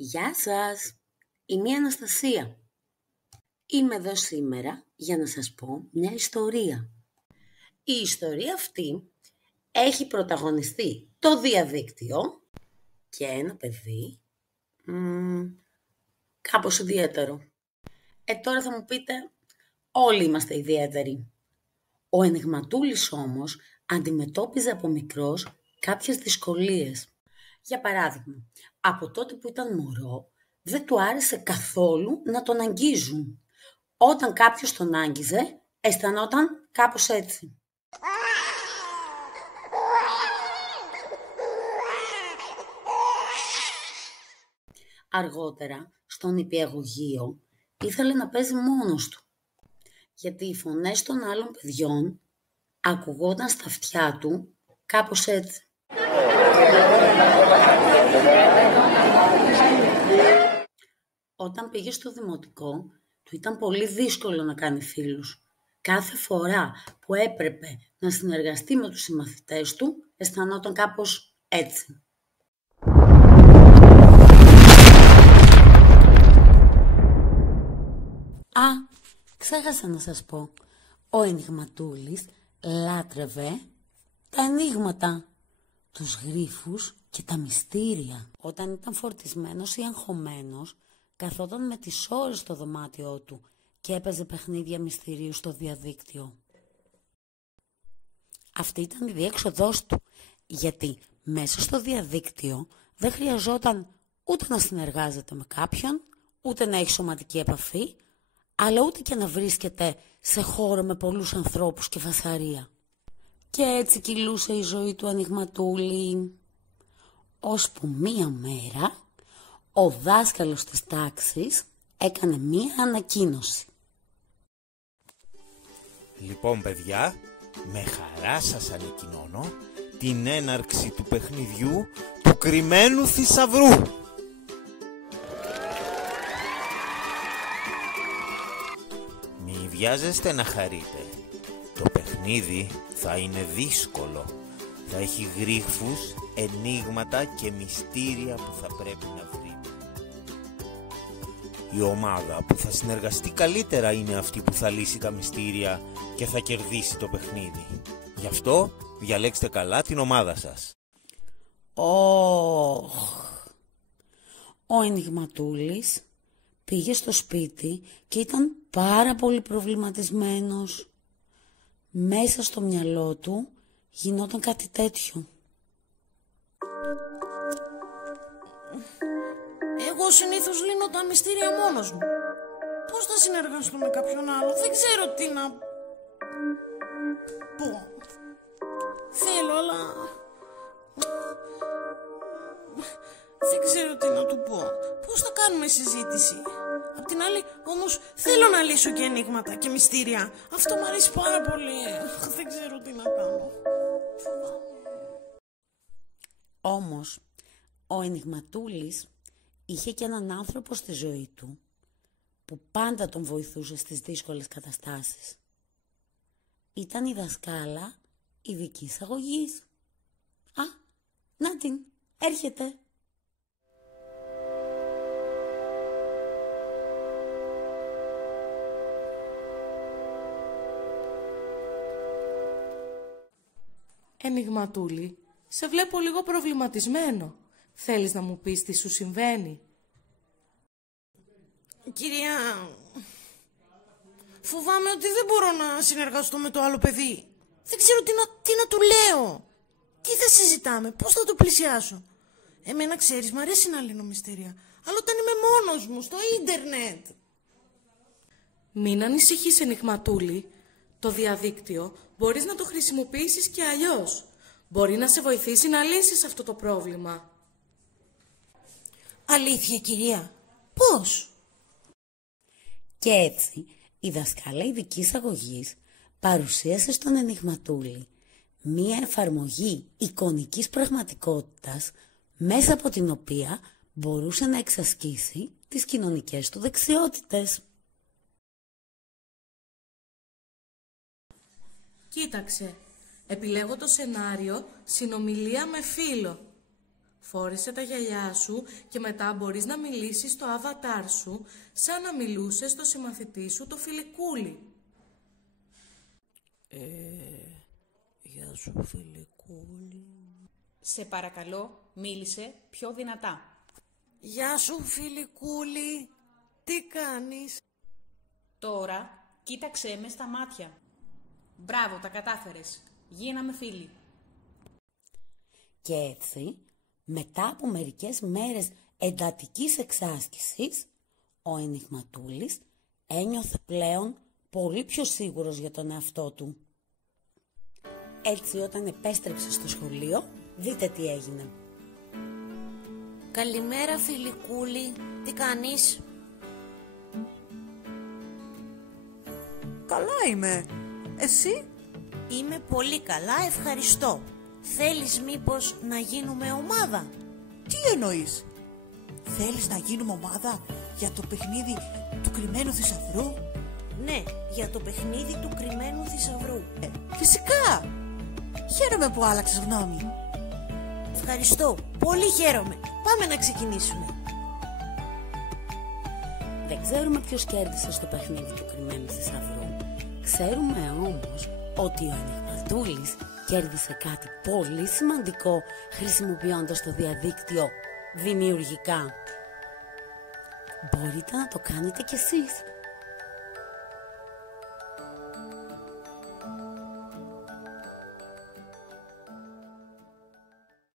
Γεια σας, είμαι η Αναστασία. Είμαι εδώ σήμερα για να σας πω μια ιστορία. Η ιστορία αυτή έχει πρωταγωνιστεί το διαδίκτυο και ένα παιδί κάπως ιδιαίτερο. Τώρα θα μου πείτε, όλοι είμαστε ιδιαίτεροι. Ο Ενιγματούλης όμως αντιμετώπιζε από μικρός κάποιες δυσκολίες. Για παράδειγμα, από τότε που ήταν μωρό, δεν του άρεσε καθόλου να τον αγγίζουν. Όταν κάποιος τον άγγιζε, αισθανόταν κάπως έτσι. Αργότερα, στο νηπιαγωγείο, ήθελε να παίζει μόνος του, γιατί οι φωνές των άλλων παιδιών ακουγόταν στα αυτιά του κάπως έτσι. Όταν πήγε στο δημοτικό, του ήταν πολύ δύσκολο να κάνει φίλους. Κάθε φορά που έπρεπε να συνεργαστεί με τους συμμαθητές του, αισθανόταν κάπως έτσι. Ξέχασα να σας πω. Ο Ενιγματούλης λάτρευε τα ενίγματα, τους γρίφους και τα μυστήρια. Όταν ήταν φορτισμένος ή αγχωμένος, καθόταν με τις ώρες στο δωμάτιό του και έπαιζε παιχνίδια μυστηρίου στο διαδίκτυο. Αυτή ήταν η διέξοδός του, γιατί μέσα στο διαδίκτυο δεν χρειαζόταν ούτε να συνεργάζεται με κάποιον, ούτε να έχει σωματική επαφή, αλλά ούτε και να βρίσκεται σε χώρο με πολλούς ανθρώπους και φασαρία. Και έτσι κυλούσε η ζωή του Ενιγματούλη, ώσπου μία μέρα ο δάσκαλος της τάξης έκανε μία ανακοίνωση. Λοιπόν παιδιά, με χαρά σας ανακοινώνω την έναρξη του παιχνιδιού του κρυμμένου θησαυρού. Μη βιάζεστε να χαρείτε. Το παιχνίδι θα είναι δύσκολο. Θα έχει γρίφους, ενίγματα και μυστήρια που θα πρέπει να βρείτε. Η ομάδα που θα συνεργαστεί καλύτερα είναι αυτή που θα λύσει τα μυστήρια και θα κερδίσει το παιχνίδι. Γι' αυτό διαλέξτε καλά την ομάδα σας. Ο Ενιγματούλης πήγε στο σπίτι και ήταν πάρα πολύ προβληματισμένος. Μέσα στο μυαλό του γινόταν κάτι τέτοιο. Εγώ συνήθως λύνω τα μυστήρια μόνος μου. Πώς θα συνεργαστώ με κάποιον άλλο? Δεν ξέρω τι να πω. Θέλω, αλλά δεν ξέρω τι να του πω. Πώς θα κάνουμε συζήτηση? Απ' την άλλη, όμως, θέλω να λύσω και ενίγματα και μυστήρια. Αυτό μου αρέσει πάρα πολύ. Δεν ξέρω τι να κάνω. Όμως, ο Ενιγματούλης είχε και έναν άνθρωπο στη ζωή του που πάντα τον βοηθούσε στις δύσκολες καταστάσεις. Ήταν η δασκάλα ειδικής αγωγής. Να την, έρχεται. Ενιγματούλη, σε βλέπω λίγο προβληματισμένο. Θέλεις να μου πεις τι σου συμβαίνει? Κυρία, φοβάμαι ότι δεν μπορώ να συνεργαστώ με το άλλο παιδί. Δεν ξέρω τι να του λέω. Τι θα συζητάμε, πώς θα το πλησιάσω? Εμένα, ξέρεις, μ' αρέσει να λύνω μυστήρια, αλλά όταν είμαι μόνος μου στο ίντερνετ. Μην ανησυχείς, Ενιγματούλη. Το διαδίκτυο μπορείς να το χρησιμοποιήσεις και αλλιώς. Μπορεί να σε βοηθήσει να λύσεις αυτό το πρόβλημα. Αλήθεια, κυρία? Πώς? Και έτσι η δασκάλα ειδικής αγωγής παρουσίασε στον Ενιγματούλη μία εφαρμογή εικονικής πραγματικότητας μέσα από την οποία μπορούσε να εξασκήσει τις κοινωνικές του δεξιότητες. Κοίταξε, επιλέγω το σενάριο «Συνομιλία με φίλο». Φόρεσε τα γυαλιά σου και μετά μπορείς να μιλήσεις στο αβατάρ σου σαν να μιλούσες στο συμμαθητή σου το Φιλικούλη. Γεια σου Φιλικούλη. Σε παρακαλώ, μίλησε πιο δυνατά. Γεια σου Φιλικούλη, τι κάνεις? Τώρα, κοίταξέ με στα μάτια. Μπράβο, τα κατάφερες. Γίναμε φίλοι. Και έτσι, μετά από μερικές μέρες εντατικής εξάσκησης, ο Ενιγματούλης ένιωθε πλέον πολύ πιο σίγουρος για τον εαυτό του. Έτσι, όταν επέστρεψε στο σχολείο, δείτε τι έγινε. Καλημέρα Φιλικούλη, τι κάνεις? Καλά είμαι. Εσύ? Είμαι πολύ καλά, ευχαριστώ. Θέλεις μήπως να γίνουμε ομάδα? Τι εννοείς? Θέλεις να γίνουμε ομάδα για το παιχνίδι του κρυμμένου θησαυρού? Ναι, για το παιχνίδι του κρυμμένου θησαυρού. Φυσικά. Χαίρομαι που άλλαξες γνώμη. Ευχαριστώ, πολύ χαίρομαι. Πάμε να ξεκινήσουμε. Δεν ξέρουμε ποιος κέρδισε στο παιχνίδι του κρυμμένου θησαυρού. Ξέρουμε όμως ότι ο Ενιγματούλης κέρδισε κάτι πολύ σημαντικό χρησιμοποιώντας το διαδίκτυο δημιουργικά. Μπορείτε να το κάνετε κι εσείς.